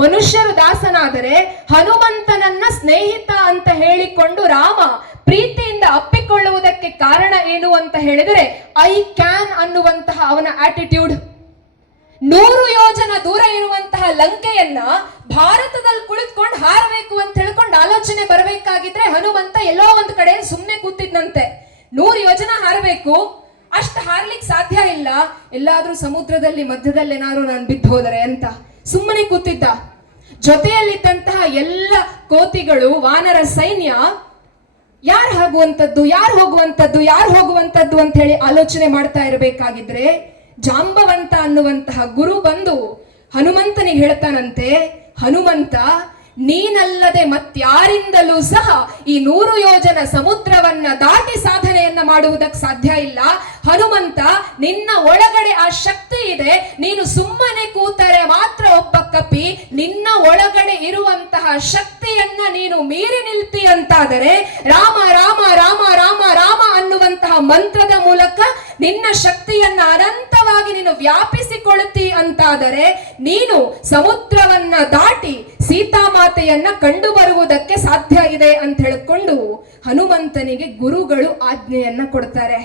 ಮನುಷ್ಯರು ದಾಸನಾದರೆ ಹನುಮಂತನನ್ನ ಸ್ನೇಹಿತ ಅಂತ ಹೇಳಿಕೊಂಡು ರಾಮ ಪ್ರೀತಿಯಿಂದ ಅಪ್ಪಿಕೊಳ್ಳುವುದಕ್ಕೆ ಕಾರಣ ಏನು ಅಂತ ಹೇಳಿದರೆ ಐ ಕ್ಯಾನ್ ಅನ್ನುವಂತಹ ಅವನ ಆಟಿಟ್ಯೂಡ್. 100 ಯೋಜನ ದೂರ ಇರುವಂತಹ ಲಂಕೆಯನ್ನ ಭಾರತದಲ್ಲಿ ಕುಳಿತುಕೊಂಡು ಹಾರಬೇಕು ಅಂತ ಹೇಳ್ಕೊಂಡು ಆಲೋಚನೆ ಬರಬೇಕಾಗಿದ್ರೆ ಹನುಮಂತ ಎಲ್ಲೋ ಒಂದು ಕಡೆ ಸುಮ್ಮನೆ ಕೂತಿದ್ನಂತೆ. 100 ಯೋಜನ ಹಾರಬೇಕು, ಅಷ್ಟು ಹಾರ್ಲಿಕ್ಕೆ ಸಾಧ್ಯ ಇಲ್ಲ, ಎಲ್ಲಾದ್ರೂ ಸಮುದ್ರದಲ್ಲಿ ಮಧ್ಯದಲ್ಲಿ ಏನಾದ್ರು ನಾನು ಬಿದ್ದು ಹೋದರೆ ಅಂತ ಸುಮ್ಮನೆ ಕೂತಿದ್ದ. ಜೊತೆಯಲ್ಲಿದ್ದಂತಹ ಎಲ್ಲ ಕೋತಿಗಳು, ವಾನರ ಸೈನ್ಯ ಯಾರು ಹೋಗುವಂತದ್ದು ಅಂತ ಹೇಳಿ ಆಲೋಚನೆ ಮಾಡ್ತಾ ಇರಬೇಕಾಗಿದ್ರೆ ಜಾಂಬವಂತ ಅನ್ನುವಂತಹ ಗುರು ಬಂದು ಹನುಮಂತನಿಗೆ ಹೇಳ್ತಾನಂತೆ, ಹನುಮಂತ, ನೀನಲ್ಲದೆ ಮತ್ಯಾರಿಂದಲೂ ಸಹ ಈ 100 ಯೋಜನ ಸಮುದ್ರವನ್ನ ದಾಟಿ ಸಾಧನೆಯನ್ನ ಮಾಡುವುದಕ್ಕೆ ಸಾಧ್ಯ ಇಲ್ಲ. ಹನುಮಂತ, ನಿನ್ನ ಒಳಗಡೆ ಆ ಶಕ್ತಿ ಇದೆ, ನೀನು ಸುಮ್ಮನೆ ಕೂತರೆ ಮಾತ್ರ ಒಬ್ಬ ಕಪಿ. ನಿನ್ನ ಒಳಗಡೆ ಇರುವಂತಹ ಶಕ್ತಿಯನ್ನ ನೀನು ಮೀರಿ ನಿಲ್ತಿ ಅಂತಾದರೆ ರಾಮ ರಾಮ ರಾಮ ರಾಮ ರಾಮ ಅನ್ನುವಂತಹ ಮಂತ್ರದ ಮೂಲಕ ನಿನ್ನ ಶಕ್ತಿಯನ್ನ ಅನಂತವಾಗಿ ನೀನು ವ್ಯಾಪಿಸಿಕೊಳ್ಳುತ್ತಿ ಅಂತಾದರೆ ನೀನು ಸಮುದ್ರವನ್ನ ದಾಟಿ ಸೀತಾಮಾತೆಯನ್ನ ಕಂಡು ಬರುವುದಕ್ಕೆ ಸಾಧ್ಯ ಇದೆ ಅಂತ ಹೇಳಿಕೊಂಡು ಹನುಮಂತನಿಗೆ ಗುರುಗಳು ಆಜ್ಞೆಯನ್ನ ಕೊಡ್ತಾರೆ.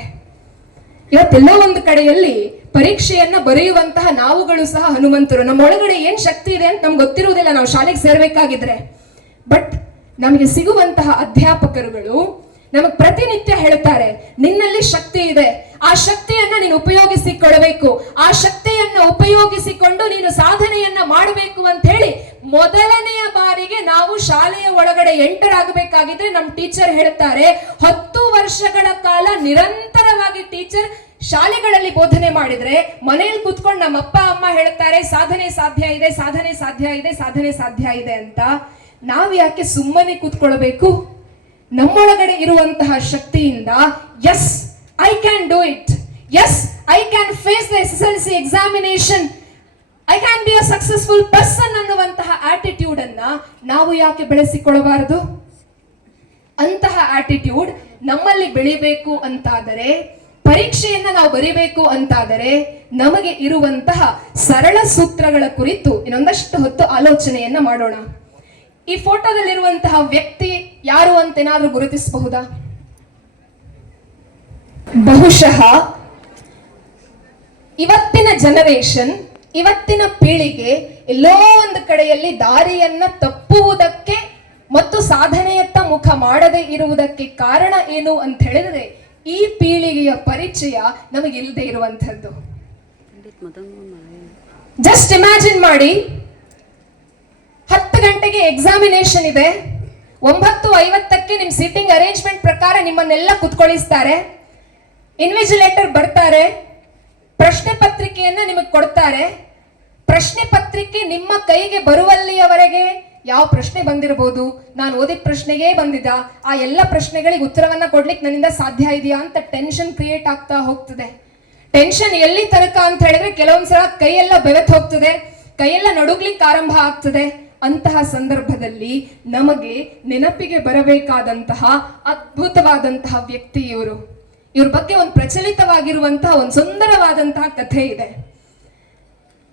ಇವತ್ತೆಲ್ಲೋ ಒಂದು ಕಡೆಯಲ್ಲಿ ಪರೀಕ್ಷೆಯನ್ನ ಬರೆಯುವಂತಹ ನಾವುಗಳು ಸಹ ಹನುಮಂತರು. ನಮ್ಮ ಒಳಗಡೆ ಏನ್ ಶಕ್ತಿ ಇದೆ ಅಂತ ನಮ್ಗೆ ಗೊತ್ತಿರುವುದಿಲ್ಲ ನಾವು ಶಾಲೆಗೆ ಸೇರ್ಬೇಕಾಗಿದ್ರೆ. ಬಟ್ ನಮಗೆ ಸಿಗುವಂತಹ ಅಧ್ಯಾಪಕರುಗಳು ನಮಗ್ ಪ್ರತಿನಿತ್ಯ ಹೇಳ್ತಾರೆ, ನಿನ್ನಲ್ಲಿ ಶಕ್ತಿ ಇದೆ, ಆ ಶಕ್ತಿಯನ್ನ ನೀನು ಉಪಯೋಗಿಸಿಕೊಳ್ಳಬೇಕು, ಆ ಶಕ್ತಿಯನ್ನ ಉಪಯೋಗಿಸಿಕೊಂಡು ನೀನು ಸಾಧನೆಯನ್ನ ಮಾಡಬೇಕು ಅಂತ ಹೇಳಿ ಮೊದಲನೆಯ ಬಾರಿಗೆ ನಾವು ಶಾಲೆಯ ಒಳಗಡೆ ಎಂಟರ್ ಆಗಬೇಕಾಗಿದ್ರೆ ನಮ್ಮ ಟೀಚರ್ ಹೇಳ್ತಾರೆ, 10 ವರ್ಷಗಳ ಕಾಲ ನಿರಂತರವಾಗಿ ಟೀಚರ್ ಶಾಲೆಗಳಲ್ಲಿ ಬೋಧನೆ ಮಾಡಿದ್ರೆ ಮನೆಯಲ್ಲಿ ಕೂತ್ಕೊಂಡು ನಮ್ಮ ಅಪ್ಪ ಅಮ್ಮ ಹೇಳ್ತಾರೆ ಸಾಧನೆ ಸಾಧ್ಯ ಇದೆ, ಸಾಧನೆ ಸಾಧ್ಯ ಇದೆ, ಸಾಧನೆ ಸಾಧ್ಯ ಇದೆ ಅಂತ. ನಾವ್ ಯಾಕೆ ಸುಮ್ಮನೆ ಕೂತ್ಕೊಳ್ಬೇಕು? ನಮ್ಮೊಳಗಡೆ ಇರುವಂತಹ ಶಕ್ತಿಯಿಂದ yes I can do it, yes I can face the SSLC examination, I can be a successful person ಅನ್ನುವಂತಹ ಆಟಿಟ್ಯೂಡ್ ಅನ್ನ ನಾವು ಯಾಕೆ ಬೆಳೆಸಿಕೊಳ್ಳಬಾರದು? ಅಂತಹ ಆಟಿಟ್ಯೂಡ್ ನಮ್ಮಲ್ಲಿ ಬೆಳಿಬೇಕು ಅಂತಾದರೆ, ಪರೀಕ್ಷೆಯನ್ನ ನಾವು ಬರಿಬೇಕು ಅಂತಾದರೆ ನಮಗೆ ಇರುವಂತಹ ಸರಳ ಸೂತ್ರಗಳ ಕುರಿತು ಇನ್ನೊಂದಷ್ಟು ಹೊತ್ತು ಆಲೋಚನೆಯನ್ನ ಮಾಡೋಣ. ಈ ಫೋಟೋದಲ್ಲಿರುವಂತಹ ವ್ಯಕ್ತಿ ಯಾರು ಅಂತ ಏನಾದ್ರೂ ಗುರುತಿಸಬಹುದಾ? ಬಹುಶಃ ಇವತ್ತಿನ ಜನರೇಷನ್, ಇವತ್ತಿನ ಪೀಳಿಗೆ ಎಲ್ಲೋ ಒಂದು ಕಡೆಯಲ್ಲಿ ದಾರಿಯನ್ನ ತಪ್ಪುವುದಕ್ಕೆ ಮತ್ತು ಸಾಧನೆಯತ್ತ ಮುಖ ಮಾಡದೇ ಇರುವುದಕ್ಕೆ ಕಾರಣ ಏನು ಅಂತ ಹೇಳಿದ್ರೆ ಈ ಪೀಳಿಗೆಯ ಪರಿಚಯ ನಮಗಿಲ್ಲದೆ ಇರುವಂತದ್ದು. ಜಸ್ಟ್ ಇಮ್ಯಾಜಿನ್ ಮಾಡಿ, 10 ಗಂಟೆಗೆ ಎಕ್ಸಾಮಿನೇಷನ್ ಇದೆ, 9:50ಕ್ಕೆ ನಿಮ್ ಸೀಟಿಂಗ್ ಅರೇಂಜ್ಮೆಂಟ್ ಪ್ರಕಾರ ನಿಮ್ಮನ್ನೆಲ್ಲ ಕುತ್ಕೊಳಿಸ್ತಾರೆ, ಇನ್ವಿಜಿಲೇಟರ್ ಬರ್ತಾರೆ, ಪ್ರಶ್ನೆ ಪತ್ರಿಕೆಯನ್ನ ನಿಮಗೆ ಕೊಡ್ತಾರೆ. ಪ್ರಶ್ನೆ ಪತ್ರಿಕೆ ನಿಮ್ಮ ಕೈಗೆ ಬರುವಲ್ಲಿಯವರೆಗೆ ಯಾವ ಪ್ರಶ್ನೆ ಬಂದಿರಬಹುದು, ನಾನು ಓದಿದ ಪ್ರಶ್ನೆಗೆ ಬಂದಿದ್ದ, ಆ ಎಲ್ಲ ಪ್ರಶ್ನೆಗಳಿಗೆ ಉತ್ತರವನ್ನ ಕೊಡ್ಲಿಕ್ಕೆ ನನ್ನಿಂದ ಸಾಧ್ಯ ಇದೆಯಾ ಅಂತ ಟೆನ್ಷನ್ ಕ್ರಿಯೇಟ್ ಆಗ್ತಾ ಹೋಗ್ತದೆ. ಟೆನ್ಷನ್ ಎಲ್ಲಿ ತನಕ ಅಂತ ಹೇಳಿದ್ರೆ ಕೆಲವೊಂದ್ಸಲ ಕೈಯೆಲ್ಲ ಬೆವೆತ್ ಹೋಗ್ತದೆ, ಕೈಯೆಲ್ಲ ನಡುಗ್ಲಿಕ್ಕೆ ಆರಂಭ ಆಗ್ತದೆ. ಅಂತಹ ಸಂದರ್ಭದಲ್ಲಿ ನಮಗೆ ನೆನಪಿಗೆ ಬರಬೇಕಾದಂತಹ ಅದ್ಭುತವಾದಂತಹ ವ್ಯಕ್ತಿ ಇವರು. ಇವ್ರ ಬಗ್ಗೆ ಒಂದು ಪ್ರಚಲಿತವಾಗಿರುವಂತಹ ಒಂದು ಸುಂದರವಾದಂತಹ ಕಥೆ ಇದೆ.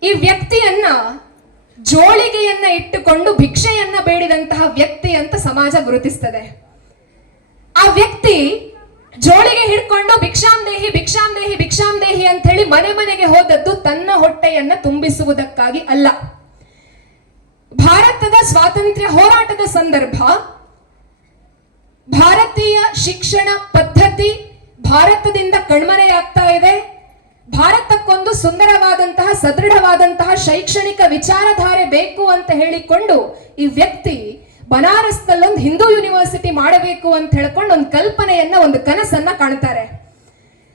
ಈ ವ್ಯಕ್ತಿಯನ್ನ ಜೋಳಿಗೆಯನ್ನ ಇಟ್ಟುಕೊಂಡು ಭಿಕ್ಷೆಯನ್ನ ಬೇಡಿದಂತಹ ವ್ಯಕ್ತಿ ಅಂತ ಸಮಾಜ ಗುರುತಿಸ್ತದೆ. ಆ ವ್ಯಕ್ತಿ ಜೋಳಿಗೆ ಹಿಡ್ಕೊಂಡು ಭಿಕ್ಷಾಂದೇಹಿ ಭಿಕ್ಷಾಂದೇಹಿ ಭಿಕ್ಷಾಂದೇಹಿ ಅಂತ ಹೇಳಿ ಮನೆ ಮನೆಗೆ ಹೋದದ್ದು ತನ್ನ ಹೊಟ್ಟೆಯನ್ನ ತುಂಬಿಸುವುದಕ್ಕಾಗಿ ಅಲ್ಲ. ಭಾರತದ ಸ್ವಾತಂತ್ರ್ಯ ಹೋರಾಟದ ಸಂದರ್ಭ ಭಾರತೀಯ ಶಿಕ್ಷಣ ಪದ್ಧತಿ ಭಾರತದಿಂದ ಕಣ್ಮರೆಯಾಗ್ತಾ ಇದೆ. ಭಾರತಕ್ಕೊಂದು ಸುಂದರವಾದಂತಹ ಸದೃಢವಾದಂತಹ ಶೈಕ್ಷಣಿಕ ವಿಚಾರಧಾರೆ ಬೇಕು ಅಂತ ಹೇಳಿಕೊಂಡು ಈ ವ್ಯಕ್ತಿ ಬನಾರಸ್ನಲ್ಲೊಂದು ಹಿಂದೂ ಯೂನಿವರ್ಸಿಟಿ ಮಾಡಬೇಕು ಅಂತ ಹೇಳ್ಕೊಂಡು ಒಂದು ಕಲ್ಪನೆಯನ್ನ, ಒಂದು ಕನಸನ್ನ ಕಾಣ್ತಾರೆ.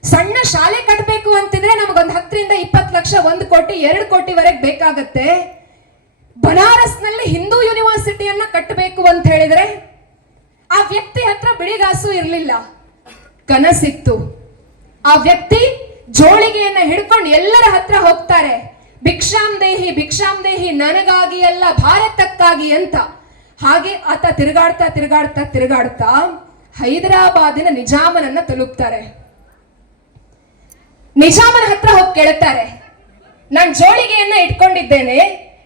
ಸಣ್ಣ ಶಾಲೆ ಕಟ್ಟಬೇಕು ಅಂತಿದ್ರೆ ನಮಗೊಂದು 10 ರಿಂದ 20 ಲಕ್ಷ, 1 ಕೋಟಿ 2 ಕೋಟಿವರೆಗೆ ಬೇಕಾಗತ್ತೆ. ಬನಾರಸ್ನಲ್ಲಿ ಹಿಂದೂ ಯೂನಿವರ್ಸಿಟಿಯನ್ನ ಕಟ್ಟಬೇಕು ಅಂತ ಹೇಳಿದ್ರೆ ಆ ವ್ಯಕ್ತಿ ಹತ್ರ ಬಿಡಿಗಾಸು ಇರಲಿಲ್ಲ, ಕನಸಿತ್ತು. ಆ ವ್ಯಕ್ತಿ ಜೋಳಿಗೆಯನ್ನ ಹಿಡ್ಕೊಂಡು ಎಲ್ಲರ ಹತ್ರ ಹೋಗ್ತಾರೆ, ಭಿಕ್ಷಾಂದೇಹಿ ಭಿಕ್ಷಾಂದೇಹಿ, ನನಗಾಗಿ ಅಲ್ಲ ಭಾರತಕ್ಕಾಗಿ ಅಂತ. ಹಾಗೆ ಆತ ತಿರುಗಾಡ್ತಾ ತಿರುಗಾಡ್ತಾ ತಿರುಗಾಡ್ತಾ ಹೈದರಾಬಾದಿನ ನಿಜಾಮನನ್ನ ತಲುಪ್ತಾರೆ. ನಿಜಾಮನ ಹತ್ರ ಹೋಗಿ ಕೇಳುತ್ತಾರೆ, ನಾನು ಜೋಳಿಗೆಯನ್ನ ಇಟ್ಕೊಂಡಿದ್ದೇನೆ,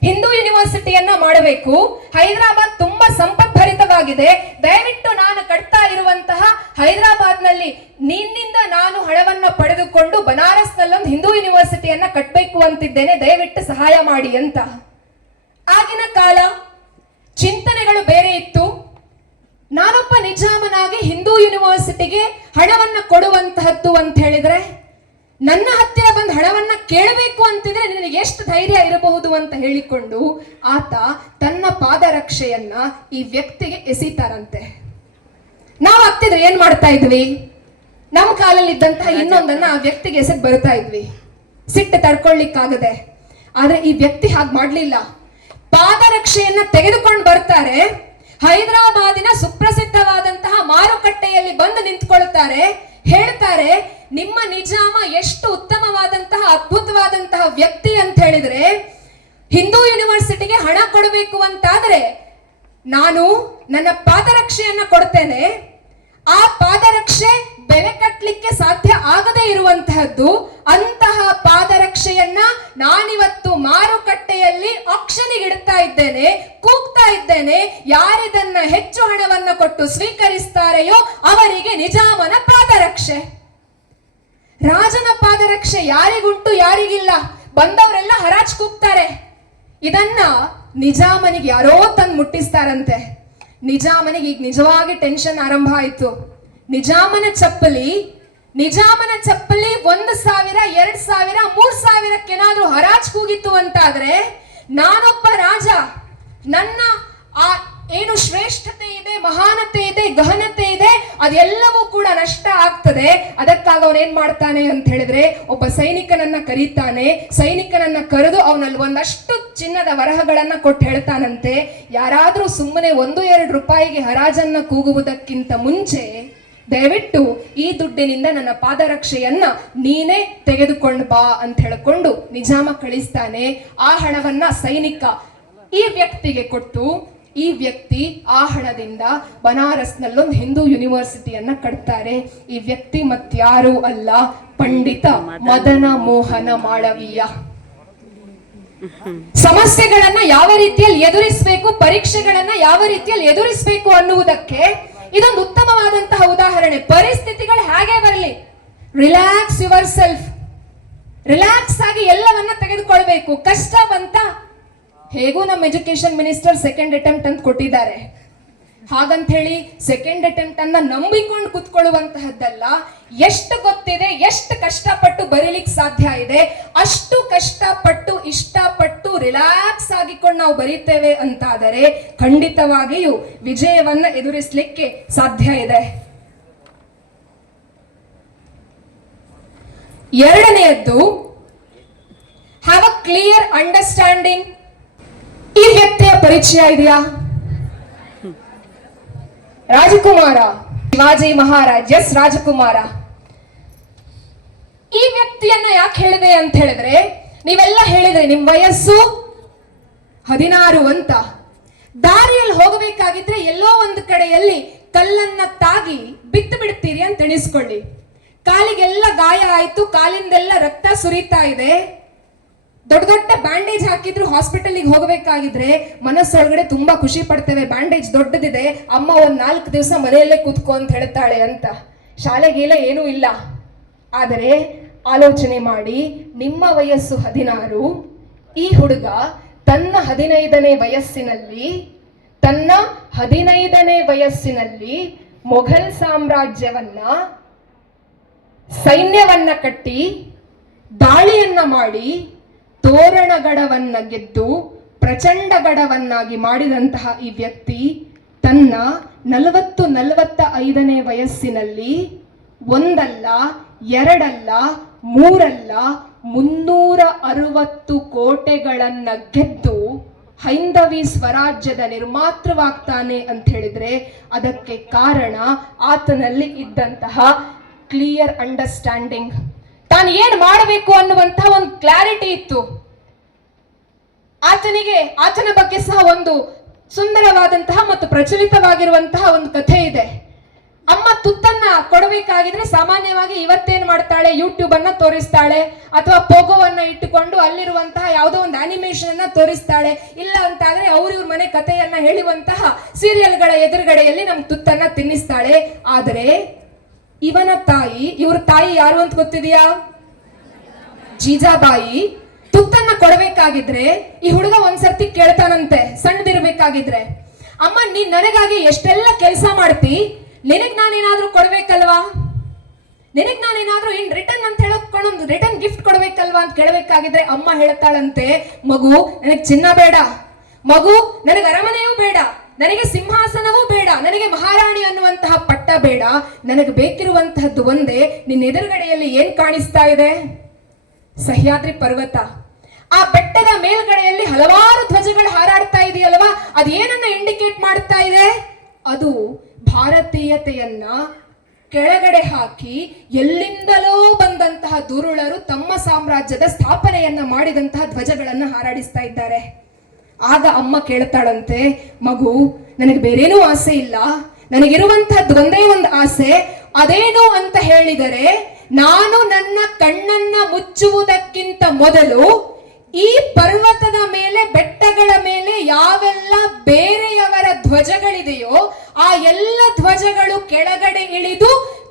ಹಿಂದೂ ಯೂನಿವರ್ಸಿಟಿಯನ್ನ ಮಾಡಬೇಕು. ಹೈದರಾಬಾದ್ ತುಂಬಾ ಸಂಪದ್ಭರಿತವಾಗಿದೆ. ದಯವಿಟ್ಟು ನಾನು ಕಟ್ತಾ ಇರುವಂತಹ ಹೈದರಾಬಾದ್ನಲ್ಲಿ ನಿನ್ನಿಂದ ನಾನು ಹಣವನ್ನ ಪಡೆದುಕೊಂಡು ಬನಾರಸ್ನಲ್ಲೊಂದು ಹಿಂದೂ ಯೂನಿವರ್ಸಿಟಿಯನ್ನ ಕಟ್ಟಬೇಕು ಅಂತಿದ್ದೇನೆ, ದಯವಿಟ್ಟು ಸಹಾಯ ಮಾಡಿ ಅಂತ. ಆಗಿನ ಕಾಲ ಚಿಂತನೆಗಳು ಬೇರೆ ಇತ್ತು. ನಾನೊಬ್ಬ ನಿಜಾಮನಾಗಿ ಹಿಂದೂ ಯೂನಿವರ್ಸಿಟಿಗೆ ಹಣವನ್ನ ಕೊಡುವಂತಹದ್ದು ಅಂತ ಹೇಳಿದ್ರೆ, ನನ್ನ ಹತ್ತಿರ ಬಂದು ಹಣವನ್ನ ಕೇಳಬೇಕು ಅಂತಿದ್ರೆ ನಿನಗೆ ಎಷ್ಟು ಧೈರ್ಯ ಇರಬಹುದು ಅಂತ ಹೇಳಿಕೊಂಡು ಆತ ತನ್ನ ಪಾದರಕ್ಷೆಯನ್ನ ಈ ವ್ಯಕ್ತಿಗೆ ಎಸಿತಾರಂತೆ. ನಾವು ಆಗ್ತಿದ್ರೆ ಏನ್ ಮಾಡ್ತಾ ಇದ್ವಿ? ನಮ್ಮ ಕಾಲಲ್ಲಿ ಇದ್ದಂತಹ ಇನ್ನೊಂದನ್ನ ಆ ವ್ಯಕ್ತಿಗೆ ಎಸೆದ್ ಬರ್ತಾ ಇದ್ವಿ, ಸಿಟ್ಟು ತಡ್ಕೊಳ್ಳಿಕ್ಕಾಗದೆ. ಆದ್ರೆ ಈ ವ್ಯಕ್ತಿ ಹಾಗೆ ಮಾಡ್ಲಿಲ್ಲ. ಪಾದರಕ್ಷೆಯನ್ನ ತೆಗೆದುಕೊಂಡು ಬರ್ತಾರೆ, ಹೈದರಾಬಾದಿನ ಸುಪ್ರಸಿದ್ಧವಾದಂತಹ ಮಾರುಕಟ್ಟೆಯಲ್ಲಿ ಬಂದು ನಿಂತ್ಕೊಳ್ತಾರೆ, ಹೇಳ್ತಾರೆ ನಿಮ್ಮ ನಿಜಾಮ ಎಷ್ಟು ಉತ್ತಮವಾದಂತಹ ಅದ್ಭುತವಾದಂತಹ ವ್ಯಕ್ತಿ ಅಂತ ಹೇಳಿದ್ರೆ, ಹಿಂದೂ ಯೂನಿವರ್ಸಿಟಿಗೆ ಹಣ ಕೊಡಬೇಕು ಅಂತಾದ್ರೆ ನಾನು ನನ್ನ ಪಾದರಕ್ಷೆಯನ್ನ ಕೊಡ್ತೇನೆ. ಆ ಪಾದರಕ್ಷೆ ಬೆಲೆ ಕಟ್ಟಲಿಕ್ಕೆ ಸಾಧ್ಯ ಆಗದೇ ಇರುವಂತಹದ್ದು. ಅಂತಹ ಪಾದರಕ್ಷೆಯನ್ನ ನಾನಿವತ್ತು ಮಾರುಕಟ್ಟೆಯಲ್ಲಿ ಆಕ್ಷನ್ಗೆ ಇಡ್ತಾ ಇದ್ದೇನೆ, ಕೂಗ್ತಾ ಇದ್ದೇನೆ. ಯಾರಿದನ್ನ ಹೆಚ್ಚು ಹಣವನ್ನ ಕೊಟ್ಟು ಸ್ವೀಕರಿಸ್ತಾರೆಯೋ ಅವರಿಗೆ ನಿಜಾಮನ ಪಾದರಕ್ಷೆ. ರಾಜನ ಪಾದರಕ್ಷೆ ಯಾರಿಗುಂಟು ಯಾರಿಗಿಲ್ಲ, ಬಂದವರೆಲ್ಲ ಹರಾಜ್ ಕೂಗ್ತಾರೆ. ಇದನ್ನ ನಿಜಾಮನಿಗೆ ಯಾರೋ ತಂದು ಮುಟ್ಟಿಸ್ತಾರಂತೆ. ನಿಜಾಮನಿಗೆ ಈಗ ನಿಜವಾಗಿ ಟೆನ್ಷನ್ ಆರಂಭ ಆಯ್ತು. ನಿಜಾಮನ ಚಪ್ಪಲಿ 1,000, 2,000, 3,000 ಹರಾಜ್ ಕೂಗಿತ್ತು ಅಂತಾದ್ರೆ, ನಾನೊಬ್ಬ ರಾಜ, ನನ್ನ ಆ ಏನು ಶ್ರೇಷ್ಠತೆ ಇದೆ, ಮಹಾನತೆ ಇದೆ, ಗಹನತೆ ಇದೆ, ಅದೆಲ್ಲವೂ ಕೂಡ ನಷ್ಟ ಆಗ್ತದೆ. ಅದಕ್ಕಾಗ ಅವನೇನ್ ಮಾಡ್ತಾನೆ ಅಂತ ಹೇಳಿದ್ರೆ, ಒಬ್ಬ ಸೈನಿಕನನ್ನ ಕರೀತಾನೆ. ಸೈನಿಕನನ್ನ ಕರೆದು ಅವನಲ್ಲಿ ಒಂದಷ್ಟು ಚಿನ್ನದ ವರಹಗಳನ್ನ ಕೊಟ್ಟು ಹೇಳ್ತಾನಂತೆ, ಯಾರಾದ್ರೂ ಸುಮ್ಮನೆ 1-2 ರೂಪಾಯಿಗೆ ಹರಾಜನ್ನ ಕೂಗುವುದಕ್ಕಿಂತ ಮುಂಚೆ ದಯವಿಟ್ಟು ಈ ದುಡ್ಡಿನಿಂದ ನನ್ನ ಪಾದರಕ್ಷೆಯನ್ನ ನೀನೇ ತೆಗೆದುಕೊಂಡು ಬಾ ಅಂತ ಹೇಳಿಕೊಂಡು ನಿಜಾಮ ಕಳಿಸ್ತಾನೆ. ಆ ಹಣವನ್ನ ಸೈನಿಕ ಈ ವ್ಯಕ್ತಿಗೆ ಕೊಟ್ಟು, ಈ ವ್ಯಕ್ತಿ ಆ ಹಣದಿಂದ ಬನಾರಸ್ನಲ್ಲೊಂದು ಹಿಂದೂ ಯೂನಿವರ್ಸಿಟಿಯನ್ನ ಕಟ್ತಾರೆ. ಈ ವ್ಯಕ್ತಿ ಮತ್ಯಾರೂ ಅಲ್ಲ, ಪಂಡಿತ ಮದನ ಮೋಹನ ಮಾಳವೀಯ. ಸಮಸ್ಯೆಗಳನ್ನ ಯಾವ ರೀತಿಯಲ್ಲಿ ಎದುರಿಸಬೇಕು, ಪರೀಕ್ಷೆಗಳನ್ನ ಯಾವ ರೀತಿಯಲ್ಲಿ ಎದುರಿಸಬೇಕು ಅನ್ನುವುದಕ್ಕೆ ಇದೊಂದು ಉತ್ತಮವಾದಂತಹ ಉದಾಹರಣೆ. ಪರಿಸ್ಥಿತಿಗಳು ಹೇಗೆ ಬರಲಿ, ರಿಲ್ಯಾಕ್ಸ್ ಯುವರ್ ಸೆಲ್ಫ್, ರಿಲ್ಯಾಕ್ಸ್ ಆಗಿ ಎಲ್ಲವನ್ನ ತೆಗೆದುಕೊಳ್ಬೇಕು. ಕಷ್ಟ ಬಂತ, ಹೇಗೂ ನಮ್ಮ ಎಜುಕೇಶನ್ ಮಿನಿಸ್ಟರ್ ಸೆಕೆಂಡ್ ಅಟೆಂಪ್ಟ್ ಅಂತ ಕೊಟ್ಟಿದ್ದಾರೆ, ಹಾಗಂತ ಹೇಳಿ ಸೆಕೆಂಡ್ ಅಟೆಂಪ್ಟ್ ಅನ್ನ ನಂಬಿಕೊಂಡು ಕುತ್ಕೊಳ್ಳುವಂತಹದ್ದಲ್ಲ. ಎಷ್ಟು ಗೊತ್ತಿದೆ, ಎಷ್ಟು ಕಷ್ಟಪಟ್ಟು ಬರೀಲಿಕ್ಕೆ ಸಾಧ್ಯ ಇದೆ, ಅಷ್ಟು ಕಷ್ಟಪಟ್ಟು ಇಷ್ಟಪಟ್ಟು ರಿಲ್ಯಾಕ್ಸ್ ಆಗಿಕೊಂಡು ನಾವು ಬರೀತೇವೆ ಅಂತಾದರೆ ಖಂಡಿತವಾಗಿಯೂ ವಿಜಯವನ್ನ ಎದುರಿಸಲಿಕ್ಕೆ ಸಾಧ್ಯ ಇದೆ. ಎರಡನೆಯದ್ದು, ಹ್ಯಾವ್ ಅ ಕ್ಲಿಯರ್ ಅಂಡರ್ಸ್ಟ್ಯಾಂಡಿಂಗ್. ಈ ವ್ಯಕ್ತಿಯ ಪರಿಚಯ ಇದೆಯಾ? ರಾಜಕುಮಾರ ಶಿವಾಜಿ ಮಹಾರಾಜ್, ಎಸ್ ರಾಜಕುಮಾರ. ಈ ವ್ಯಕ್ತಿಯನ್ನ ಯಾಕೆ ಹೇಳಿದೆ ಅಂತ ಹೇಳಿದ್ರೆ, ನೀವೆಲ್ಲ ಹೇಳಿದ್ರೆ ನಿಮ್ ವಯಸ್ಸು 16 ಅಂತ. ದಾರಿಯಲ್ಲಿ ಹೋಗಬೇಕಾಗಿದ್ರೆ ಎಲ್ಲೋ ಒಂದು ಕಡೆಯಲ್ಲಿ ಕಲ್ಲನ್ನ ತಾಗಿ ಬಿತ್ತು ಬಿಡ್ತೀರಿ ಅಂತ ಎಣಿಸ್ಕೊಳ್ಳಿ. ಕಾಲಿಗೆಲ್ಲ ಗಾಯ ಆಯ್ತು, ಕಾಲಿಂದೆಲ್ಲ ರಕ್ತ ಸುರಿತಾ ಇದೆ, ದೊಡ್ಡ ದೊಡ್ಡ ಬ್ಯಾಂಡೇಜ್ ಹಾಕಿದ್ರು ಹಾಸ್ಪಿಟಲ್ಗೆ ಹೋಗಬೇಕಾಗಿದ್ರೆ ಮನಸ್ಸೊಳಗಡೆ ತುಂಬಾ ಖುಷಿ ಪಡ್ತೇವೆ, ಬ್ಯಾಂಡೇಜ್ ದೊಡ್ಡದಿದೆ, ಅಮ್ಮ ಒಂದ್ 4 ದಿವಸ ಮನೆಯಲ್ಲೇ ಕೂತ್ಕೊ ಅಂತ ಹೇಳ್ತಾಳೆ ಅಂತ. ಶಾಲೆಗೆಲ್ಲ ಏನೂ ಇಲ್ಲ. ಆದರೆ ಆಲೋಚನೆ ಮಾಡಿ, ನಿಮ್ಮ ವಯಸ್ಸು 16, ಈ ಹುಡುಗ ತನ್ನ 15ನೇ ವಯಸ್ಸಿನಲ್ಲಿ ಮೊಘಲ್ ಸಾಮ್ರಾಜ್ಯವನ್ನ ಸೈನ್ಯವನ್ನ ಕಟ್ಟಿ ದಾಳಿಯನ್ನ ಮಾಡಿ ತೋರಣಗಡವನ್ನ ಗೆದ್ದು ಪ್ರಚಂಡ ಗಡವನ್ನಾಗಿ ಮಾಡಿದಂತಹ ಈ ವ್ಯಕ್ತಿ ತನ್ನ 45ನೇ ವಯಸ್ಸಿನಲ್ಲಿ ಒಂದಲ್ಲ, ಎರಡಲ್ಲ, ಮೂರಲ್ಲ, 360 ಕೋಟೆಗಳನ್ನ ಗೆದ್ದು ಹೈಂದವಿ ಸ್ವರಾಜ್ಯದ ನಿರ್ಮಾತೃವಾಗ್ತಾನೆ ಅಂತ ಹೇಳಿದ್ರೆ ಅದಕ್ಕೆ ಕಾರಣ ಆತನಲ್ಲಿ ಇದ್ದಂತಹ ಕ್ಲಿಯರ್ ಅಂಡರ್ಸ್ಟ್ಯಾಂಡಿಂಗ್. ತಾನು ಏನ್ ಮಾಡಬೇಕು ಅನ್ನುವಂತಹ ಒಂದು ಕ್ಲಾರಿಟಿ ಇತ್ತು ಆತನಿಗೆ. ಆತನ ಬಗ್ಗೆ ಸಹ ಒಂದು ಸುಂದರವಾದಂತಹ ಮತ್ತು ಪ್ರಚಲಿತವಾಗಿರುವಂತಹ ಒಂದು ಕಥೆ ಇದೆ. ಅಮ್ಮ ತುತ್ತನ್ನ ಕೊಡಬೇಕಾಗಿದ್ರೆ ಸಾಮಾನ್ಯವಾಗಿ ಇವತ್ತೇನ್ ಮಾಡ್ತಾಳೆ, ಯೂಟ್ಯೂಬ್ ಅನ್ನ ತೋರಿಸ್ತಾಳೆ, ಅಥವಾ ಪೋಗೋವನ್ನ ಇಟ್ಟುಕೊಂಡು ಅಲ್ಲಿರುವಂತಹ ಯಾವುದೋ ಒಂದು ಆನಿಮೇಷನ್ ಅನ್ನ ತೋರಿಸ್ತಾಳೆ. ಇಲ್ಲ ಅಂತಾದ್ರೆ ಇವ್ರ ಮನೆ ಕಥೆಯನ್ನ ಹೇಳುವಂತಹ ಸೀರಿಯಲ್ಗಳ ಎದುರುಗಡೆಯಲ್ಲಿ ನಮ್ ತುತ್ತನ್ನ ತಿನ್ನಿಸ್ತಾಳೆ. ಆದರೆ ಇವನ ತಾಯಿ, ಇವ್ರ ತಾಯಿ ಯಾರು ಅಂತ ಗೊತ್ತಿದೆಯಾ? ಜೀಜಾಬಾಯಿ. ತುತ್ತನ್ನ ಕೊಡಬೇಕಾಗಿದ್ರೆ ಈ ಹುಡುಗ ಒಂದ್ಸರ್ತಿ ಕೇಳ್ತಾನಂತೆ, ಸಣ್ಣದಿರ್ಬೇಕಾಗಿದ್ರೆ, ಅಮ್ಮ ನೀನ್ ನನಗಾಗಿ ಎಷ್ಟೆಲ್ಲ ಕೆಲಸ ಮಾಡ್ತಿ, ನಿನಗ್ ನಾನೇನಾದ್ರೂ ಕೊಡ್ಬೇಕಲ್ವಾ, ನಿನಗ್ ನಾನೇನಾದ್ರೂ ಇನ್ ರಿಟರ್ನ್ ಅಂತ ಹೇಳೋಕೊಂಡು ಒಂದು ರಿಟರ್ನ್ ಗಿಫ್ಟ್ ಕೊಡ್ಬೇಕಲ್ವಾ ಅಂತ ಕೇಳಬೇಕಾಗಿದ್ರೆ ಅಮ್ಮ ಹೇಳ್ತಾಳಂತೆ, ಮಗು ನನಗ್ ಚಿನ್ನ ಬೇಡ, ಮಗು ನನಗೆ ಅರಮನೆಯೂ ಬೇಡ, ನನಗೆ ಸಿಂಹಾಸನವೂ ಬೇಡ, ನನಗೆ ಮಹಾರಾಣಿ ಅನ್ನುವಂತಹ ಪಟ್ಟ ಬೇಡ, ನನಗೆ ಬೇಕಿರುವಂತಹದ್ದು ಒಂದೇ. ನಿನ್ನ ಎದುರುಗಡೆಯಲ್ಲಿ ಏನ್ ಕಾಣಿಸ್ತಾ ಇದೆ? ಸಹ್ಯಾದ್ರಿ ಪರ್ವತ. ಆ ಬೆಟ್ಟದ ಮೇಲ್ಗಡೆಯಲ್ಲಿ ಹಲವಾರು ಧ್ವಜಗಳು ಹಾರಾಡ್ತಾ ಇದೆಯಲ್ವಾ, ಅದೇನನ್ನ ಇಂಡಿಕೇಟ್ ಮಾಡ್ತಾ ಇದೆ? ಅದು ಭಾರತೀಯತೆಯನ್ನ ಕೆಳಗಡೆ ಹಾಕಿ ಎಲ್ಲಿಂದಲೋ ಬಂದಂತಹ ದುರುಳರು ತಮ್ಮ ಸಾಮ್ರಾಜ್ಯದ ಸ್ಥಾಪನೆಯನ್ನ ಮಾಡಿದಂತಹ ಧ್ವಜಗಳನ್ನ ಹಾರಾಡಿಸ್ತಾ ಇದ್ದಾರೆ. ಆಗ ಅಮ್ಮ ಕೇಳ್ತಾಳಂತೆ, ಮಗು ನನಗೆ ಬೇರೇನೂ ಆಸೆ ಇಲ್ಲ, ನನಗಿರುವಂತಹದ್ದು ಒಂದೇ ಒಂದು ಆಸೆ. ಅದೇನು ಅಂತ ಹೇಳಿದರೆ, ನಾನು ನನ್ನ ಕಣ್ಣನ್ನ ಮುಚ್ಚುವುದಕ್ಕಿಂತ ಮೊದಲು ಈ ಪರ್ವತದ ಮೇಲೆ, ಬೆಟ್ಟಗಳ ಮೇಲೆ ಯಾವೆಲ್ಲ ಬೇರೆಯವರ ಧ್ವಜಗಳಿದೆಯೋ ಆ ಎಲ್ಲ ಧ್ವಜಗಳು ಕೆಳಗಡೆ ಇಳಿದು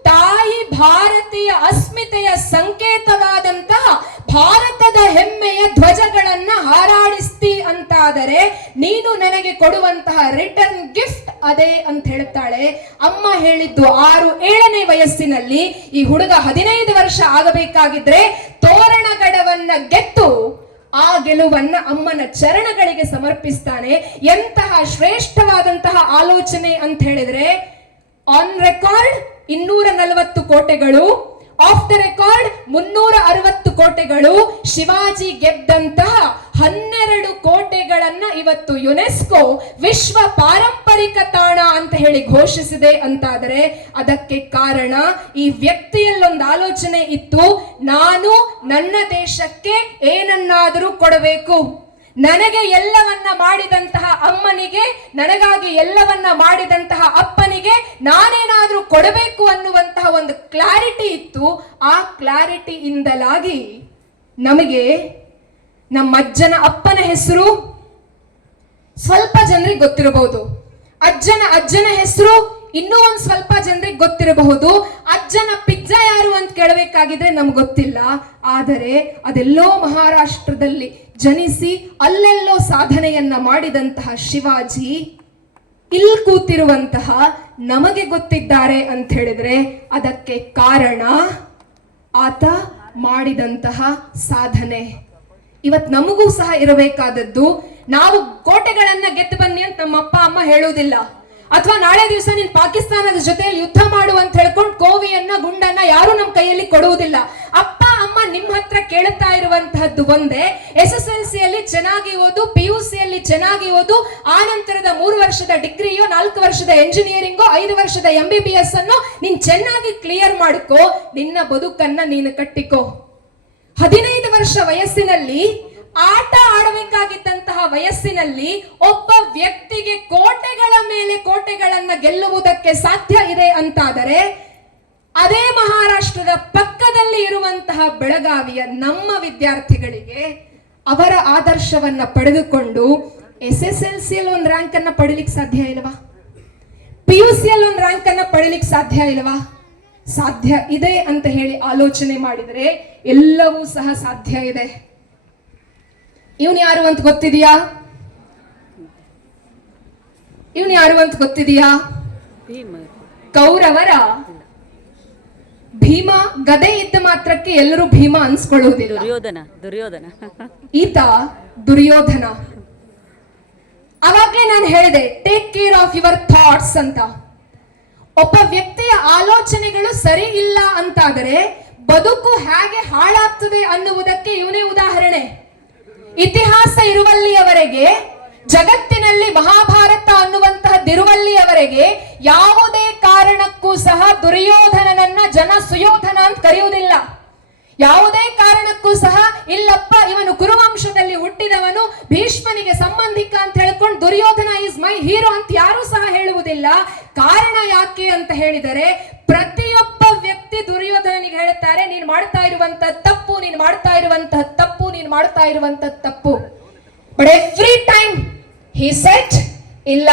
ತಾಯಿ ಭಾರತೀಯ ಅಸ್ಮಿತೆಯ ಸಂಕೇತವಾದಂತಹ ಭಾರತದ ಹೆಮ್ಮೆಯ ಧ್ವಜಗಳನ್ನ ಹಾರಾಡಿಸ್ತಿ ಅಂತಾದರೆ ನೀನು ನನಗೆ ಕೊಡುವಂತಹ ರಿಟರ್ನ್ ಗಿಫ್ಟ್ ಅದೇ ಅಂತ ಹೇಳ್ತಾಳೆ. ಅಮ್ಮ ಹೇಳಿದ್ದು 6-7ನೇ ವಯಸ್ಸಿನಲ್ಲಿ. ಈ ಹುಡುಗ 15 ವರ್ಷ ಆಗಬೇಕಾಗಿದ್ರೆ ತೋರಣಗಡವನ್ನ ಗೆದ್ದು ಆ ಗೆಲುವನ್ನ ಅಮ್ಮನ ಚರಣಗಳಿಗೆ ಸಮರ್ಪಿಸ್ತಾನೆ. ಎಂತಹ ಶ್ರೇಷ್ಠವಾದಂತಹ ಆಲೋಚನೆ ಅಂತ ಹೇಳಿದ್ರೆ, ಆನ್ ರೆಕಾರ್ಡ್ 240 ಕೋಟೆಗಳು, ಆಫ್ ದ ರೆಕಾರ್ಡ್ 360 ಕೋಟೆಗಳು. ಶಿವಾಜಿ ಗೆದ್ದಂತಹ 12 ಕೋಟೆಗಳನ್ನ ಇವತ್ತು ಯುನೆಸ್ಕೋ ವಿಶ್ವ ಪಾರಂಪರಿಕ ತಾಣ ಅಂತ ಹೇಳಿ ಘೋಷಿಸಿದೆ ಅಂತಾದರೆ ಅದಕ್ಕೆ ಕಾರಣ ಈ ವ್ಯಕ್ತಿಯಲ್ಲೊಂದು ಆಲೋಚನೆ ಇತ್ತು, ನಾನು ನನ್ನ ದೇಶಕ್ಕೆ ಏನನ್ನಾದರೂ ಕೊಡಬೇಕು, ನನಗೆ ಎಲ್ಲವನ್ನ ಮಾಡಿದಂತಹ ಅಮ್ಮನಿಗೆ, ನನಗಾಗಿ ಎಲ್ಲವನ್ನ ಮಾಡಿದಂತಹ ಅಪ್ಪನಿಗೆ ನಾನೇನಾದ್ರೂ ಕೊಡಬೇಕು ಅನ್ನುವಂತಹ ಒಂದು ಕ್ಲಾರಿಟಿ ಇತ್ತು. ಆ ಕ್ಲಾರಿಟಿಯಿಂದಲಾಗಿ ನಮಗೆ ನಮ್ಮ ಅಜ್ಜನ ಹೆಸರು ಸ್ವಲ್ಪ ಜನರಿಗೆ ಗೊತ್ತಿರಬಹುದು, ಅಜ್ಜನ ಹೆಸರು ಇನ್ನೂ ಒಂದ್ ಸ್ವಲ್ಪ ಜನರಿಗೆ ಗೊತ್ತಿರಬಹುದು. ಅಜ್ಜನ ಪಿಜ್ಜಾ ಯಾರು ಅಂತ ಕೇಳಬೇಕಾಗಿದ್ರೆ ನಮ್ಗೆ ಗೊತ್ತಿಲ್ಲ. ಆದರೆ ಅದೆಲ್ಲೋ ಮಹಾರಾಷ್ಟ್ರದಲ್ಲಿ ಜನಿಸಿ ಅಲ್ಲೆಲ್ಲೋ ಸಾಧನೆಯನ್ನ ಮಾಡಿದಂತಹ ಶಿವಾಜಿ ಇಲ್ಲಿ ಕೂತಿರುವಂತಹ ನಮಗೆ ಗೊತ್ತಿದ್ದಾರೆ ಅಂತ ಹೇಳಿದ್ರೆ ಅದಕ್ಕೆ ಕಾರಣ ಆತ ಮಾಡಿದಂತಹ ಸಾಧನೆ. ಇವತ್ ನಮಗೂ ಸಹ ಇರಬೇಕಾದದ್ದು, ನಾವು ಕೋಟೆಗಳನ್ನ ಗೆದ್ದು ಬನ್ನಿ ಅಂತ ನಮ್ಮ ಅಪ್ಪ ಅಮ್ಮ ಹೇಳುವುದಿಲ್ಲ, ಅಥವಾ ನಾಳೆ ದಿವಸ ನೀನ್ ಪಾಕಿಸ್ತಾನದ ಜೊತೆಯಲ್ಲಿ ಯುದ್ಧ ಮಾಡು ಅಂತ ಹೇಳ್ಕೊಂಡು ಕೋವಿಯನ್ನ ಗುಂಡನ್ನ ಯಾರು ನಮ್ಮ ಕೈಯಲ್ಲಿ ಕೊಡುವುದಿಲ್ಲ. ಅಪ್ಪ ಅಮ್ಮ ನಿಮ್ಮ ಹತ್ರ ಕೇಳುತ್ತಾ ಇರುವಂತಹದ್ದು ಒಂದೇ, SSLC ಯಲ್ಲಿ ಚೆನ್ನಾಗಿ ಓದು, PUC ಯಲ್ಲಿ ಚೆನ್ನಾಗಿ ಓದು, ಆ ನಂತರದ 3 ವರ್ಷದ ಡಿಗ್ರಿಯೋ 4 ವರ್ಷದ ಎಂಜಿನಿಯರಿಂಗೋ 5 ವರ್ಷದ MBBS ಅನ್ನು ನೀನ್ ಚೆನ್ನಾಗಿ ಕ್ಲಿಯರ್ ಮಾಡ್ಕೋ, ನಿನ್ನ ಬದುಕನ್ನ ನೀನು ಕಟ್ಟಿಕೋ. 15 ವರ್ಷ ವಯಸ್ಸಿನಲ್ಲಿ ಆಟ ಆಡಬೇಕಾಗಿದ್ದಂತಹ ವಯಸ್ಸಿನಲ್ಲಿ ಒಬ್ಬ ವ್ಯಕ್ತಿಗೆ ಕೋಟೆಗಳ ಮೇಲೆ ಕೋಟೆಗಳನ್ನ ಗೆಲ್ಲುವುದಕ್ಕೆ ಸಾಧ್ಯ ಇದೆ ಅಂತಾದರೆ, ಅದೇ ಮಹಾರಾಷ್ಟ್ರದ ಪಕ್ಕದಲ್ಲಿ ಇರುವಂತಹ ಬೆಳಗಾವಿಯ ನಮ್ಮ ವಿದ್ಯಾರ್ಥಿಗಳಿಗೆ ಅವರ ಆದರ್ಶವನ್ನ ಪಡೆದುಕೊಂಡು SSLC ಯಲ್ಲಿ ಒಂದು ರ್ಯಾಂಕ್ ಅನ್ನ ಪಡಿಲಿಕ್ಕೆ ಸಾಧ್ಯ ಇಲ್ವಾ? PUC ಯಲ್ಲಿ ಒಂದು ರ್ಯಾಂಕ್ ಅನ್ನ ಪಡಿಲಿಕ್ಕೆ ಸಾಧ್ಯ ಇಲ್ವಾ? ಸಾಧ್ಯ ಇದೆ ಅಂತ ಹೇಳಿ ಆಲೋಚನೆ ಮಾಡಿದರೆ ಎಲ್ಲವೂ ಸಹ ಸಾಧ್ಯ ಇದೆ. ಇವನು ಯಾರು ಅಂತ ಗೊತ್ತಿದೆಯಾ? ಕೌರವರ ಭೀಮ. ಗದೆ ಇದ್ದ ಮಾತ್ರಕ್ಕೆ ಎಲ್ಲರೂ ಭೀಮ ಅನ್ಸ್ಕೊಳ್ಳುವುದಿಲ್ಲ. ದುರ್ಯೋಧನ ಈತ ದುರ್ಯೋಧನ. ಅವಾಗ್ಲೇ ನಾನು ಹೇಳಿದೆ, take care of your thoughts ಅಂತ. ಒಬ್ಬ ವ್ಯಕ್ತಿಯ ಆಲೋಚನೆಗಳು ಸರಿ ಇಲ್ಲ ಅಂತಾದರೆ ಬದುಕು ಹೇಗೆ ಹಾಳಾಗ್ತದೆ ಅನ್ನುವುದಕ್ಕೆ ಇವನೇ ಉದಾಹರಣೆ. ಇತಿಹಾಸ ಇರುವಲ್ಲಿಯವರೆಗೆ, ಜಗತ್ತಿನಲ್ಲಿ ಮಹಾಭಾರತ ಅನ್ನುವಂತಹದ್ದಿರುವಲ್ಲಿಯವರೆಗೆ ಯಾವುದೇ ಕಾರಣಕ್ಕೂ ಸಹ ದುರ್ಯೋಧನನನ್ನ ಜನ ಸುಯೋಧನ ಅಂತ ಕರೆಯುವುದಿಲ್ಲ. ಯಾವುದೇ ಕಾರಣಕ್ಕೂ ಸಹ ಇಲ್ಲಪ್ಪ ಇವನು ಕುರುವಂಶದಲ್ಲಿ ಹುಟ್ಟಿದವನು, ಭೀಷ್ಮನಿಗೆ ಸಂಬಂಧಿಕ ಅಂತ ಹೇಳ್ಕೊಂಡು ದುರ್ಯೋಧನ ಈಸ್ ಮೈ ಹೀರೋ ಅಂತ ಯಾರು ಸಹ ಹೇಳುವುದಿಲ್ಲ. ಕಾರಣ ಯಾಕೆ ಅಂತ ಹೇಳಿದರೆ, ಪ್ರತಿಯೊಬ್ಬ ವ್ಯಕ್ತಿ ದುರ್ಯೋಧನನಿಗೆ ಹೇಳುತ್ತಾರೆ, ನೀನು ಮಾಡ್ತಾ ಇರುವಂತ ತಪ್ಪು, ನೀನು ಮಾಡ್ತಾ ಇರುವಂತಹ ತಪ್ಪು, ನೀನು ಮಾಡ್ತಾ ಇರುವಂತ ತಪ್ಪು. But every time he set, ಇಲ್ಲ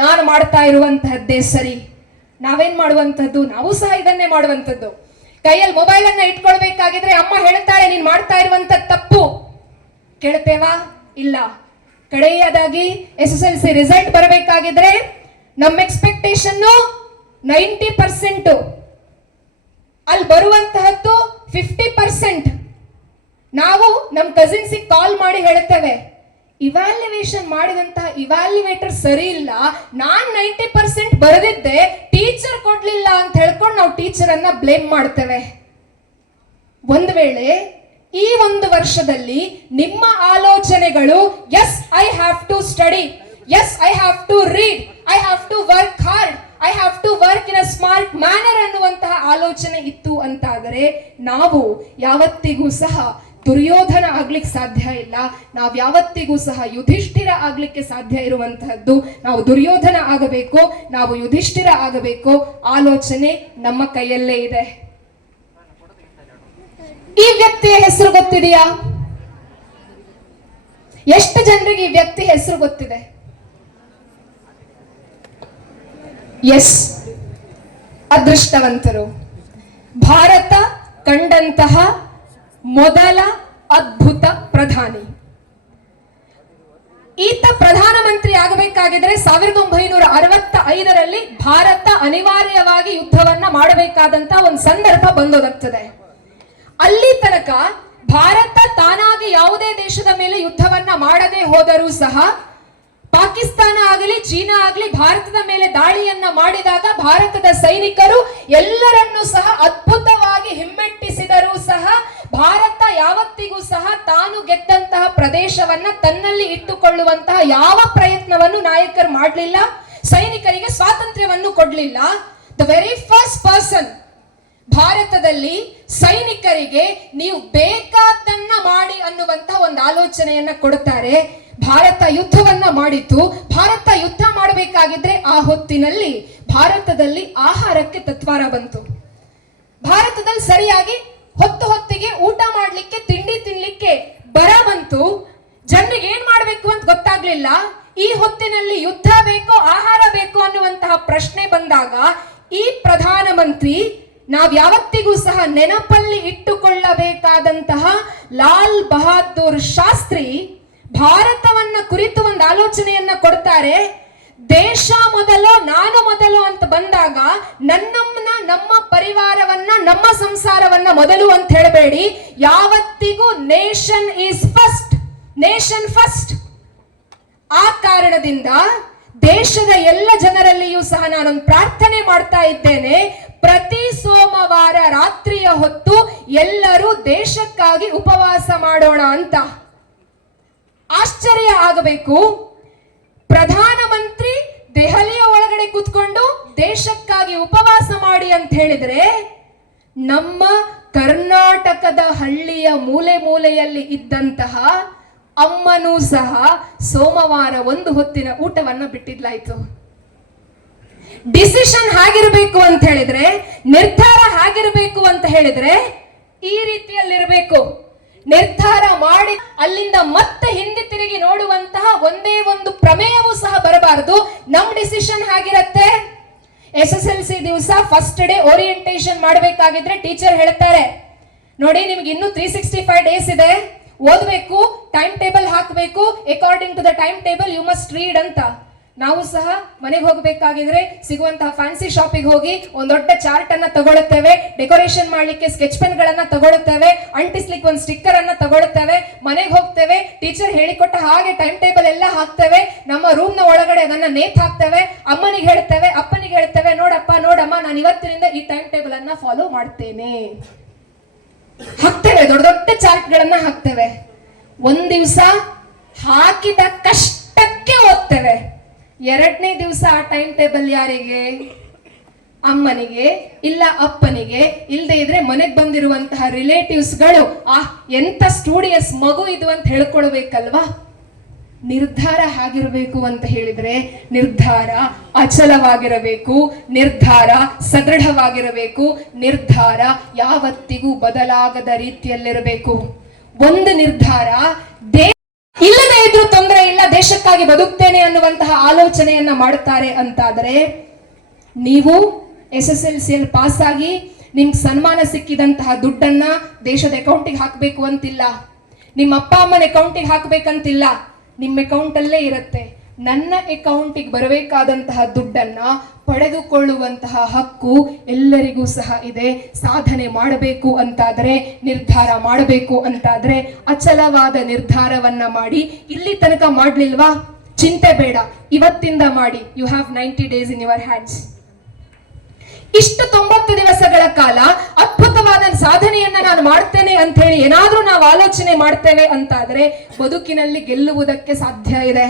ನಾನು ಮಾಡ್ತಾ ಇರುವಂತಹದ್ದೇ ಸರಿ. ನಾವೇನ್ ಮಾಡುವಂತದ್ದು? ನಾವು ಸಹ ಇದನ್ನೇ ಮಾಡುವಂತದ್ದು. ಕೈಯಲ್ಲಿ ಮೊಬೈಲ್ ಅನ್ನ ಇಟ್ಕೊಳ್ಬೇಕಾಗಿದ್ರೆ ಅಮ್ಮ ಹೇಳ್ತಾರೆ, ನೀನ್ ಮಾಡ್ತಾ ಇರುವಂತ ತಪ್ಪು. ಕೇಳ್ತೇವಾ? ಇಲ್ಲ. ಕಡೆಯದಾಗಿ SSLC ರಿಸಲ್ಟ್ ಬರಬೇಕಾಗಿದ್ರೆ ನಮ್ಮ ಎಕ್ಸ್ಪೆಕ್ಟೇಷನ್ 90%, ಅಲ್ಲಿ ಬರುವಂತಹದ್ದು 50%. ನಾವು ನಮ್ಮ ಕಸಿನ್ಸಿಗೆ ಕಾಲ್ ಮಾಡಿ ಹೇಳ್ತೇವೆ, ಇವ್ಯಾಲ್ಯುವೇಷನ್ ಮಾಡಿದಂತಹ ಇವ್ಯಾಲ್ಯುವೇಟರ್ ಸರಿ ಇಲ್ಲ, ನಾನ್ 90% ಬರೆದಿದ್ದೆ, ಟೀಚರ್ ಕೊಡ್ಲಿಲ್ಲ ಅಂತ ಹೇಳ್ಕೊಂಡು ನಾವು ಟೀಚರ್ ಅನ್ನ ಬ್ಲೇಮ್ ಮಾಡ್ತೇವೆ. ಒಂದು ವೇಳೆ ಈ ಒಂದು ವರ್ಷದಲ್ಲಿ ನಿಮ್ಮ ಆಲೋಚನೆಗಳು, yes I have to study, yes I have to read, I have to work hard, I have to work in a smart manner ಅನ್ನುವಂತಹ ಆಲೋಚನೆ ಇತ್ತು ಅಂತಾದರೆ ನಾವು ಯಾವತ್ತಿಗೂ ಸಹ ದುರ್ಯೋಧನ ಆಗ್ಲಿಕ್ಕೆ ಸಾಧ್ಯ ಇಲ್ಲ. ನಾವು ಯಾವತ್ತಿಗೂ ಸಹ ಯುಧಿಷ್ಠಿರ ಆಗ್ಲಿಕ್ಕೆ ಸಾಧ್ಯ ಇರುವಂತಹದ್ದು. ನಾವು ದುರ್ಯೋಧನ ಆಗಬೇಕು, ನಾವು ಯುಧಿಷ್ಠಿರ ಆಗಬೇಕು. ಆಲೋಚನೆ ನಮ್ಮ ಕೈಯಲ್ಲೇ ಇದೆ. ಈ ವ್ಯಕ್ತಿಯ ಹೆಸರು ಗೊತ್ತಿದೆಯಾ? ಎಷ್ಟು ಜನರಿಗೆ ಈ ವ್ಯಕ್ತಿ ಹೆಸರು ಗೊತ್ತಿದೆ? ಎಸ್, ಅದೃಷ್ಟವಂತರು. ಭಾರತ ಕಂಡಂತಹ ಮೊದಲ ಅದ್ಭುತ ಪ್ರಧಾನಿ. ಈತ ಪ್ರಧಾನಮಂತ್ರಿ ಆಗಬೇಕಾಗಿದ್ರೆ 1965ರಲ್ಲಿ ಭಾರತ ಅನಿವಾರ್ಯವಾಗಿ ಯುದ್ಧವನ್ನ ಮಾಡಬೇಕಾದಂತ ಒಂದು ಸಂದರ್ಭ ಬಂದೊದಗ್ತದೆ. ಅಲ್ಲಿ ತನಕ ಭಾರತ ತಾನಾಗಿ ಯಾವುದೇ ದೇಶದ ಮೇಲೆ ಯುದ್ಧವನ್ನ ಮಾಡದೆ ಹೋದರೂ ಸಹ ಪಾಕಿಸ್ತಾನ ಆಗಲಿ ಚೀನಾ ಆಗಲಿ ಭಾರತದ ಮೇಲೆ ದಾಳಿಯನ್ನ ಮಾಡಿದಾಗ ಭಾರತದ ಸೈನಿಕರು ಎಲ್ಲರನ್ನೂ ಸಹ ಅದ್ಭುತವಾಗಿ ಹಿಮ್ಮೆಟ್ಟಿಸಿದರೂ ಸಹ ಭಾರತ ಯಾವತ್ತಿಗೂ ಸಹ ತಾನು ಗೆದ್ದಂತಹ ಪ್ರದೇಶವನ್ನ ತನ್ನಲ್ಲಿ ಇಟ್ಟುಕೊಳ್ಳುವಂತಹ ಯಾವ ಪ್ರಯತ್ನವನ್ನು ನಾಯಕರು ಮಾಡಲಿಲ್ಲ. ಸೈನಿಕರಿಗೆ ಸ್ವಾತಂತ್ರ್ಯವನ್ನು ಕೊಡಲಿಲ್ಲ. ದ ವೆರಿ ಫಸ್ಟ್ ಪರ್ಸನ್ ಭಾರತದಲ್ಲಿ ಸೈನಿಕರಿಗೆ ನೀವು ಬೇಕಾದ್ದನ್ನ ಮಾಡಿ ಅನ್ನುವಂತಹ ಒಂದು ಆಲೋಚನೆಯನ್ನ ಕೊಡುತ್ತಾರೆ. ಭಾರತ ಯುದ್ಧವನ್ನ ಮಾಡಿತು. ಭಾರತ ಯುದ್ಧ ಮಾಡಬೇಕಾಗಿದ್ರೆ ಆ ಹೊತ್ತಿನಲ್ಲಿ ಭಾರತದಲ್ಲಿ ಆಹಾರಕ್ಕೆ ತತ್ವಾರ ಬಂತು. ಭಾರತದಲ್ಲಿ ಸರಿಯಾಗಿ ಹೊತ್ತಿಗೆ ಊಟ ಮಾಡ್ಲಿಕ್ಕೆ, ತಿಂಡಿ ತಿನ್ಲಿಕ್ಕೆ ಬರ ಬಂತು. ಜನರಿಗೆ ಏನ್ ಮಾಡ್ಬೇಕು ಅಂತ ಗೊತ್ತಾಗ್ಲಿಲ್ಲ. ಈ ಹೊತ್ತಿನಲ್ಲಿ ಯುದ್ಧ ಬೇಕೋ ಆಹಾರ ಬೇಕೋ ಅನ್ನುವಂತಹ ಪ್ರಶ್ನೆ ಬಂದಾಗ ಈ ಪ್ರಧಾನಮಂತ್ರಿ ನಾವ್ ಯಾವತ್ತಿಗೂ ಸಹ ನೆನಪಲ್ಲಿ ಇಟ್ಟುಕೊಳ್ಳಬೇಕಾದಂತಹ ಲಾಲ್ ಬಹದ್ದೂರ್ ಶಾಸ್ತ್ರಿ ಭಾರತವನ್ನ ಕುರಿತು ಒಂದು ಆಲೋಚನೆಯನ್ನ ಕೊಡ್ತಾರೆ. ದೇಶ ಮೊದಲು ನಾನು ಮೊದಲು ಅಂತ ಬಂದಾಗ ನಮ್ಮ ಪರಿವಾರವನ್ನ, ನಮ್ಮ ಸಂಸಾರವನ್ನ ಮೊದಲು ಅಂತ ಹೇಳಬೇಡಿ. ಯಾವತ್ತಿಗೂ nation is first, nation first. ಆ ಕಾರಣದಿಂದ ದೇಶದ ಎಲ್ಲ ಜನರಲ್ಲಿಯೂ ಸಹ ನಾನೊಂದು ಪ್ರಾರ್ಥನೆ ಮಾಡ್ತಾ ಇದ್ದೇನೆ. ಪ್ರತಿ ಸೋಮವಾರ ರಾತ್ರಿಯ ಹೊತ್ತು ಎಲ್ಲರೂ ದೇಶಕ್ಕಾಗಿ ಉಪವಾಸ ಮಾಡೋಣ ಅಂತ. ಆಶ್ಚರ್ಯ ಆಗಬೇಕು, ಪ್ರಧಾನಮಂತ್ರಿ ದೆಹಲಿಯ ಒಳಗಡೆ ಕೂತ್ಕೊಂಡು ದೇಶಕ್ಕಾಗಿ ಉಪವಾಸ ಮಾಡಿ ಅಂತ ಹೇಳಿದ್ರೆ, ನಮ್ಮ ಕರ್ನಾಟಕದ ಹಳ್ಳಿಯ ಮೂಲೆ ಮೂಲೆಯಲ್ಲಿ ಇದ್ದಂತಹ ಅಮ್ಮನೂ ಸಹ ಸೋಮವಾರ ಒಂದು ಹೊತ್ತಿನ ಊಟವನ್ನ ಬಿಟ್ಟಿದ್ಲಾಯ್ತು. ಡಿಸಿಷನ್ ಹಾಗಿರಬೇಕು ಅಂತ ಹೇಳಿದ್ರೆ, ನಿರ್ಧಾರ ಹಾಗಿರಬೇಕು ಅಂತ ಹೇಳಿದ್ರೆ ಈ ರೀತಿಯಲ್ಲಿರಬೇಕು. ನಿರ್ಧಾರ ಮಾಡಿ ಅಲ್ಲಿಂದ ಮತ್ತೆ ಹಿಂದೆ ತಿರುಗಿ ನೋಡುವಂತಹ ಒಂದೇ ಒಂದು ಪ್ರಮೇಯವೂ ಸಹ ಬರಬಾರದು. ನಮ್ ಡಿಸಿಷನ್ ಹಾಗಿರತ್ತೆ. SSLC ದಿವಸ ಫಸ್ಟ್ ಡೇ ಓರಿಯೆಂಟೇಷನ್ ಮಾಡಬೇಕಾಗಿದ್ರೆ ಟೀಚರ್ ಹೇಳ್ತಾರೆ, ನೋಡಿ ನಿಮ್ಗೆ ಇನ್ನೂ 365 ಡೇಸ್ ಇದೆ, ಓದಬೇಕು, ಟೈಮ್ ಟೇಬಲ್ ಹಾಕಬೇಕು, according to the time table you must read ಅಂತ. ನಾವು ಸಹ ಮನೆಗೆ ಹೋಗಬೇಕಾಗಿದ್ರೆ ಸಿಗುವಂತಹ ಫ್ಯಾನ್ಸಿ ಶಾಪಿಗೆ ಹೋಗಿ ಒಂದು ದೊಡ್ಡ ಚಾರ್ಟ್ ಅನ್ನ ತಗೊಳ್ಳುತ್ತೇವೆ, ಡೆಕೋರೇಷನ್ ಮಾಡ್ಲಿಕ್ಕೆ ಸ್ಕೆಚ್ ಪೆನ್ ಗಳನ್ನ ತಗೊಳ್ಳುತ್ತೇವೆ, ಅಂಟಿಸ್ಲಿಕ್ಕೆ ಒಂದು ಸ್ಟಿಕ್ಕರ್ ಅನ್ನ ತಗೊಳ್ಳುತ್ತೇವೆ, ಮನೆಗೆ ಹೋಗ್ತೇವೆ, ಟೀಚರ್ ಹೇಳಿಕೊಟ್ಟ ಹಾಗೆ ಟೈಮ್ ಟೇಬಲ್ ಎಲ್ಲ ಹಾಕ್ತೇವೆ, ನಮ್ಮ ರೂಮ್ ನ ಒಳಗಡೆ ಅದನ್ನ ನೇತ್ ಹಾಕ್ತೇವೆ, ಅಮ್ಮನಿಗೆ ಹೇಳ್ತೇವೆ, ಅಪ್ಪನಿಗೆ ಹೇಳ್ತೇವೆ, ನೋಡಪ್ಪ ನೋಡಮ್ಮ ನಾನು ಇವತ್ತಿನಿಂದ ಈ ಟೈಮ್ ಟೇಬಲ್ ಅನ್ನ ಫಾಲೋ ಮಾಡ್ತೇನೆ. ಹಾಕ್ತೇವೆ, ದೊಡ್ಡ ದೊಡ್ಡ ಚಾರ್ಟ್ ಗಳನ್ನ ಹಾಕ್ತೇವೆ. ಒಂದ್ ದಿವಸ ಹಾಕಿದ ಕಷ್ಟಕ್ಕೆ ಓದ್ತೇವೆ. ಎರಡನೇ ದಿವಸ ಆ ಟೈಮ್ ಟೇಬಲ್ ಯಾರಿಗೆ? ಅಮ್ಮನಿಗೆ ಇಲ್ಲ ಅಪ್ಪನಿಗೆ, ಇಲ್ಲದೆ ಇದ್ರೆ ಮನೆಗೆ ಬಂದಿರುವಂತಹ ರಿಲೇಟಿವ್ಸ್ ಗಳು ಎಂತ ಸ್ಟೂಡಿಯಸ್ ಮಗು ಇದು ಅಂತ ಹೇಳ್ಕೊಳ್ಬೇಕಲ್ವಾ. ನಿರ್ಧಾರ ಹೇಗಿರಬೇಕು ಅಂತ ಹೇಳಿದ್ರೆ, ನಿರ್ಧಾರ ಅಚಲವಾಗಿರಬೇಕು, ನಿರ್ಧಾರ ಸದೃಢವಾಗಿರಬೇಕು, ನಿರ್ಧಾರ ಯಾವತ್ತಿಗೂ ಬದಲಾಗದ ರೀತಿಯಲ್ಲಿರಬೇಕು. ಒಂದು ನಿರ್ಧಾರ ಇಲ್ಲದೆ ಇದ್ರೂ ತೊಂದರೆ ಇಲ್ಲ, ದೇಶಕ್ಕಾಗಿ ಬದುಕ್ತೇನೆ ಅನ್ನುವಂತಹ ಆಲೋಚನೆಯನ್ನ ಮಾಡುತ್ತಾರೆ ಅಂತಾದರೆ, ನೀವು SSLC ಅಲ್ಲಿ ಪಾಸ್ ಆಗಿ ನಿಮ್ಗೆ ಸನ್ಮಾನ ಸಿಕ್ಕಿದಂತಹ ದುಡ್ಡನ್ನ ದೇಶದ ಅಕೌಂಟಿಗೆ ಹಾಕಬೇಕು ಅಂತಿಲ್ಲ, ನಿಮ್ಮ ಅಪ್ಪ ಅಮ್ಮನ ಅಕೌಂಟಿಗೆ ಹಾಕಬೇಕಂತಿಲ್ಲ, ನಿಮ್ಮ ಅಕೌಂಟ್ ಅಲ್ಲೇ ಇರುತ್ತೆ. ನನ್ನ ಅಕೌಂಟಿಗೆ ಬರಬೇಕಾದಂತಹ ದುಡ್ಡನ್ನ ಪಡೆದುಕೊಳ್ಳುವಂತಹ ಹಕ್ಕು ಎಲ್ಲರಿಗೂ ಸಹ ಇದೆ. ಸಾಧನೆ ಮಾಡಬೇಕು ಅಂತಾದ್ರೆ, ನಿರ್ಧಾರ ಮಾಡಬೇಕು ಅಂತಾದ್ರೆ ಅಚಲವಾದ ನಿರ್ಧಾರವನ್ನ ಮಾಡಿ. ಇಲ್ಲಿ ತನಕ ಮಾಡ್ಲಿಲ್ವಾ, ಚಿಂತೆ ಬೇಡ, ಇವತ್ತಿಂದ ಮಾಡಿ. You have 90 days in your hands. ಇಷ್ಟು 90 ದಿವಸಗಳ ಕಾಲ ಅದ್ಭುತವಾದ ಸಾಧನೆಯನ್ನ ನಾನು ಮಾಡ್ತೇನೆ ಅಂತ ಹೇಳಿ ಏನಾದ್ರೂ ನಾವು ಆಲೋಚನೆ ಮಾಡ್ತೇವೆ ಅಂತಾದ್ರೆ ಬದುಕಿನಲ್ಲಿ ಗೆಲ್ಲುವುದಕ್ಕೆ ಸಾಧ್ಯ ಇದೆ.